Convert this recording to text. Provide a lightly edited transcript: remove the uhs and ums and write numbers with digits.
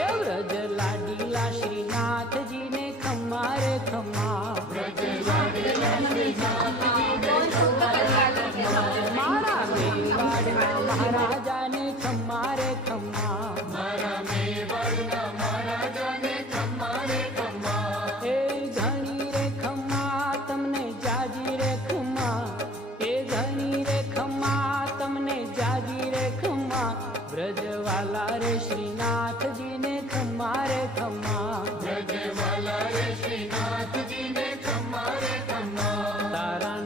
એ વ્રજ લાડીલા શ્રીનાથજી ને ખમ્મા રે ખમ્મા, મારા મેવાડના મહારાજાને ખમ્મા રે ખમ્મા, એ ધણી રે ખમ્મા તમને જાજી રે ખમ્મા, એ ધણી રે ખમ્મા તમને જાજી રે ખમ્મા, વ્રજવાલા રે શ્રીનાથજી ને ખમ્મા રે ખમ્મા, તારા